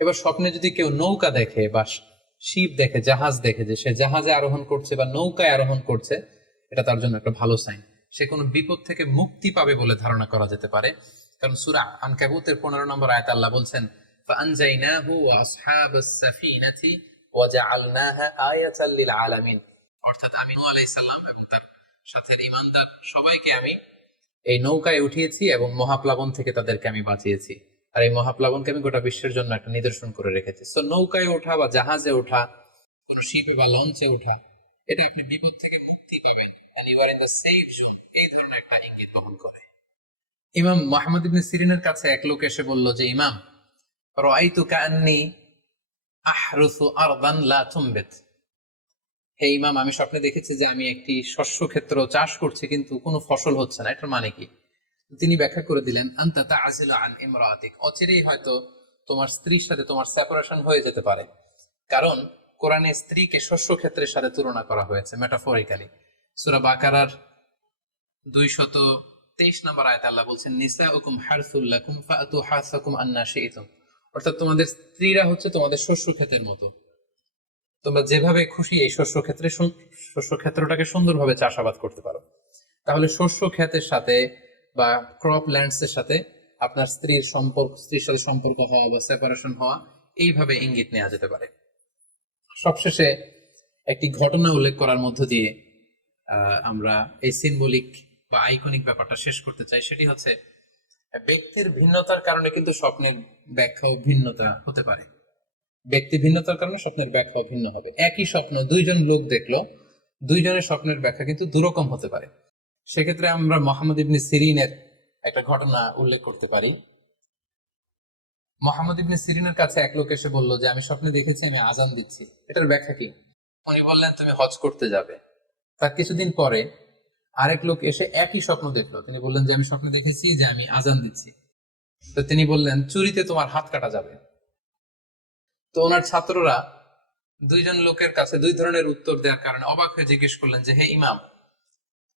এবার স্বপ্নে যদি কেউ নৌকা দেখে বা শিপ দেখে, জাহাজ দেখে, যে সে জাহাজে আরোহণ করছে বা নৌকায় আরোহণ করছে, এটা তার জন্য একটা ভালো সাইন। সে কোনো বিপদ থেকে মুক্তি পাবে বলে ধারণা করা যেতে পারে। কারণ সূরা আনকাবুতের 15 নম্বর আয়াতে আল্লাহ বলছেন, ফাআনজাইনাহু ওয়া আসহাবাস সাফিনাতি ওয়া জাআলনাহা আয়াতাল লিল আলামিন। অর্থাৎ আমি নূহ আলাইহিস সালাম এবং তার সাথে ঈমানদার সবাইকে আমি এই নৌকায় উঠিয়েছি এবং মহাপ্লাবন থেকে তাদেরকে আমি বাঁচিয়েছি। আর এই মহাপ্লাবনকে আমি গোটা বিশ্বের জন্য একটা নিদর্শন করে রেখেছি। সো নৌকায় ওঠা বা জাহাজে ওঠা, কোনো শিপে বা লঞ্চে ওঠা, এটা আপনি বিপদ থেকে মুক্তি পাবেন, and you are in the safe zone, এই ধরনের একটা ইঙ্গিত বহন করে। ইমাম মুহাম্মদ ইবনে সিরিনের কাছে এক লোক এসে বলল যে, ইমাম, রাআইতু কাআন্নী আহরুসু আরদান লা তুমবিত। হে ইমাম, আমি স্বপ্নে দেখেছি যে আমি একটি শস্য ক্ষেত্র চাষ করছি কিন্তু কোনো ফসল হচ্ছে না, এটার মানে কি? তিনি ব্যাখ্যা করে দিলেন, আনতা তা'জিলু আন ইমরাতিক, অচিরেই হয়তো তোমার স্ত্রীর সাথে তোমার সেপারেশন হয়ে যেতে পারে। কারণ কোরআনে স্ত্রীকে শস্য ক্ষেত্রের সাথে তুলনা করা হয়েছে মেটাফরিক্যালি। সূরা বাকারার 223 নম্বর আয়াতে আল্লাহ বলছেন, নিসাউকুম হারসুল লাকুম ফাআতু হারসাকুম আন্না শি'তুম। অর্থাৎ তোমাদের স্ত্রীরা হচ্ছে তোমাদের শস্য ক্ষেতের মতো, তোমরা যেভাবে খুশি এই শস্য ক্ষেত্রটাকে সুন্দরভাবে চাষাবাদ করতে পারো। তাহলে শস্য ক্ষেতের সাথে বা ক্রপ ল্যান্ডস এর সাথে আপনার স্ত্রীর সাথে সম্পর্ক হওয়া বা সেপারেশন হওয়া, এইভাবে ইঙ্গিত নেওয়া যেতে পারে। সবশেষে একটি ঘটনা উল্লেখ করার মধ্য দিয়ে আমরা এই সিম্বলিক বা আইকনিক ব্যাপারটা শেষ করতে চাই। সেটি হচ্ছে, ব্যক্তির ভিন্নতার কারণে কিন্তু স্বপ্নের ব্যাখ্যাও ভিন্নতা হতে পারে। ব্যক্তি ভিন্নতার কারণে স্বপ্নের ব্যাখ্যা ভিন্ন হবে। একই স্বপ্ন দুইজন লোক দেখলো, দুইজনের স্বপ্নের ব্যাখ্যা কিন্তু দুরকম হতে পারে। সেক্ষেত্রে আমরা মুহাম্মদ ইবনে সিরিনের একটা ঘটনা উল্লেখ করতে পারি। মুহাম্মদ ইবনে সিরিনের কাছে এক লোক এসে বলল যে, আমি স্বপ্নে দেখেছি আমি আজান দিচ্ছি, এটার ব্যাখ্যা কি? উনি বললেন, তুমি হজ করতে যাবে। তার কিছুদিন পরে আরেক লোক এসে একই স্বপ্ন দেখলো, তিনি বললেন যে, আমি স্বপ্নে দেখেছি যে আমি আজান দিচ্ছি। তো তিনি বললেন, চুরিতে তোমার হাত কাটা যাবে। তো ওনার ছাত্ররা দুইজন লোকের কাছে দুই ধরনের উত্তর দেওয়ার কারণে অবাক হয়ে জিজ্ঞেস করলেন যে, হে ইমাম,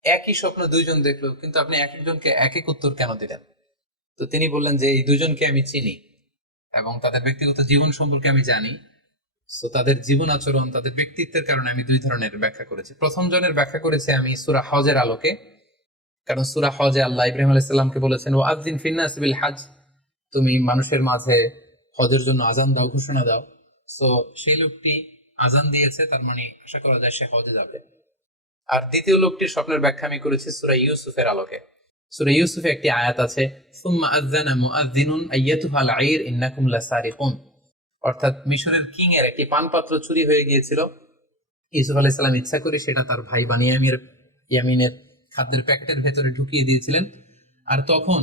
একই স্বপ্ন দুইজন দেখলো কিন্তু আপনি এক একজনকে এক এক উত্তর কেন দিলেন? তো তিনি বললেন যে, এই দুইজনকে আমি চিনি এবং তাদের ব্যক্তিগত জীবন সম্পর্কে আমি জানি। তো তাদের জীবন আচরণ, তাদের ব্যক্তিত্বের কারণে আমি দুই ধরনের ব্যাখ্যা করেছি। প্রথম জনের ব্যাখ্যা করেছি আমি সূরা হজের আলোকে। কারণ সূরা হজে আল্লাহ ইব্রাহিম আলাইহিস সালামকে বলেছেন, ওয়া আযযিন ফিন নাস বিল হজ, তুমি মানুষের মাঝে হজের জন্য আজান দাও, ঘোষণা দাও। সো সেই লোকটি আজান দিয়েছে, তার মানে আশা করা যায় সে হজে যাবে। আর দ্বিতীয় লোকটির স্বপ্নের ব্যাখ্যা আমি করেছি সূরা ইউসুফের আলোকে। সূরা ইউসুফে একটি আয়াত আছে, সুম্মা আযানা মুআযযিনুন আইয়াতুহাল আইর ইন্নাকুম লাসারিকুন। অর্থাৎ মিশরের কিং এর একটি পানপাত্র চুরি হয়ে গিয়েছিল। ইউসুফ আলাইহিস সালাম ইচ্ছা করে সেটা তার ভাই ইয়ামিনের খাদ্যের প্যাকেটের ভেতরে ঢুকিয়ে দিয়েছিলেন। আর তখন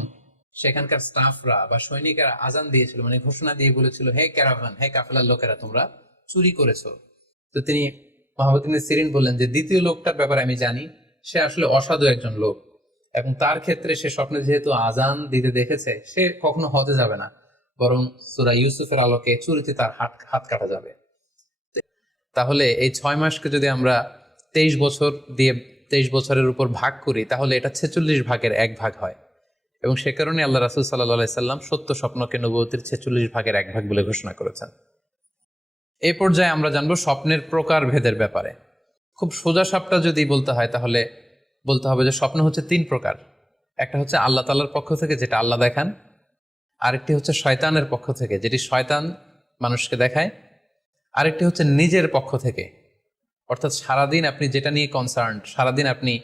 সেখানকার স্টাফরা বা সৈনিকেরা আজান দিয়েছিল, মানে ঘোষণা দিয়ে বলেছিল, হে ক্যারাভান, হে কাফেলার লোকেরা, তোমরা চুরি করেছো। তো তিনি মুহাম্মদ ইবনে সিরিন বললেন যে, দ্বিতীয় লোকটার ব্যাপারে আমি জানি, সে আসলে অসাধু একজন লোক এবং তার ক্ষেত্রে সে স্বপ্নে যেহেতু আজান দিতে দেখেছে, সে কখনো হজে যাবে না, বরং সূরা ইউসুফের আলোকে চুরিতে তার হাত কাটা যাবে। তাহলে এই 6 মাসকে যদি আমরা 23 বছর দিয়ে 23 বছরের উপর ভাগ করি, তাহলে এটা 46 ভাগের 1 ভাগ হয়। এবং সে কারণে আল্লাহ রাসূল সাল্লাল্লাহু আলাইহি সাল্লাম সত্য স্বপ্নকে নবুয়তের 46 ভাগের 1 ভাগ বলে ঘোষণা করেছেন। এই পর্যায়ে আমরা জানবো স্বপ্নের প্রকার ভেদের ব্যাপারে। খুব সোজা সাপটা যদি বলতে হয়, তাহলে বলতে হবে যে স্বপ্ন হচ্ছে 3 প্রকার। একটা হচ্ছে আল্লাহ তাআলার পক্ষ থেকে, যেটা আল্লাহ দেখান। আরেকটি হচ্ছে শয়তানের পক্ষ থেকে, যেটি শয়তান মানুষকে দেখায়। আরেকটি হচ্ছে নিজের পক্ষ থেকে, অর্থাৎ সারাদিন আপনি যেটা নিয়ে কনসার্ন, সারাদিন আপনি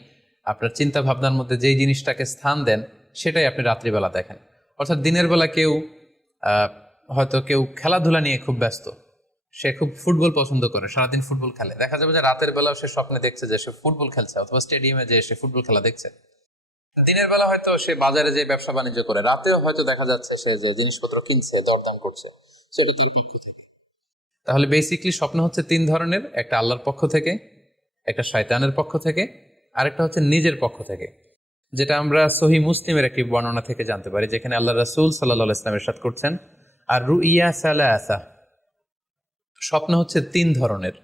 আপনার চিন্তা ভাবনার মধ্যে যেই জিনিসটাকে স্থান দেন, সেটাই আপনি রাত্রিবেলা দেখেন। অর্থাৎ দিনের বেলা হয়তো কেউ খেলাধুলা নিয়ে খুব ব্যস্ত, সে খুব ফুটবল পছন্দ করে, সারাদিন ফুটবল খেলে। দেখা যাবে যে রাতের বেলাও সে স্বপ্নে দেখছে যে সে ফুটবল খেলছে, অথবা স্টেডিয়ামে যে সে ফুটবল খেলা দেখছে। দিনের বেলা হয়তো সে বাজারে যে ব্যবসা বাণিজ্য করে, রাতেও হয়তো দেখা যাচ্ছে সে যে জিনিসপত্র কিনছে, দরদাম করছে, সেটা তার পক্ষ থেকে। তাহলে বেসিকলি স্বপ্ন হচ্ছে 3 ধরনের, একটা আল্লাহর পক্ষ থেকে, একটা শয়তানের পক্ষ থেকে, আরেকটা হচ্ছে নিজের পক্ষ থেকে, যেটা আমরা সহিহ মুসলিমের একটি বর্ণনা থেকে জানতে পারি, যেখানে আল্লাহ রাসূল সাল্লাল্লাহু আলাইহি ওয়াসাল্লাম ইরশাদ করছেন, আর রুইয়া সালাসা, স্বপ্ন হচ্ছে 3 ধরনের।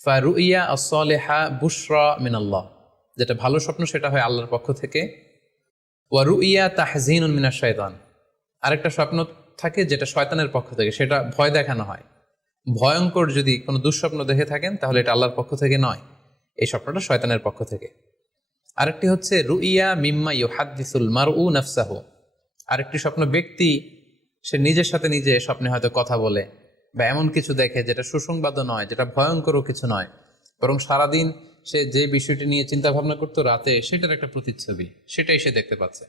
ফারুইয়া আস-সালিহা বুশরা মিনাল্লাহ, যেটা ভালো স্বপ্ন সেটা হয় আল্লাহর পক্ষ থেকে। ওয়া রুইয়া তাহজিনুন মিনাশ শাইতান, আরেকটা স্বপ্ন থাকে যেটা শয়তানের পক্ষ থেকে, সেটা ভয় দেখানো হয়। ভয়ঙ্কর যদি কোনো দুঃস্বপ্ন দেখে থাকেন তাহলে এটা আল্লাহর পক্ষ থেকে নয়, এই স্বপ্নটা শয়তানের পক্ষ থেকে। আরেকটি হচ্ছে রুইয়া মিম্মা ইউহাদ্দিসুল মারউ নাফসাহু, আরেকটি স্বপ্ন ব্যক্তি সে নিজের সাথে নিজে স্বপ্নে হয়তো কথা বলে বা এমন কিছু দেখে যেটা সুসংবাদও নয়, যেটা ভয়ঙ্করও কিছু নয়, বরং সারাদিন সে যে বিষয়টি নিয়ে চিন্তা ভাবনা করতো রাতে সেটার একটা প্রতিচ্ছবি, সেটাই সে দেখতে পাচ্ছে।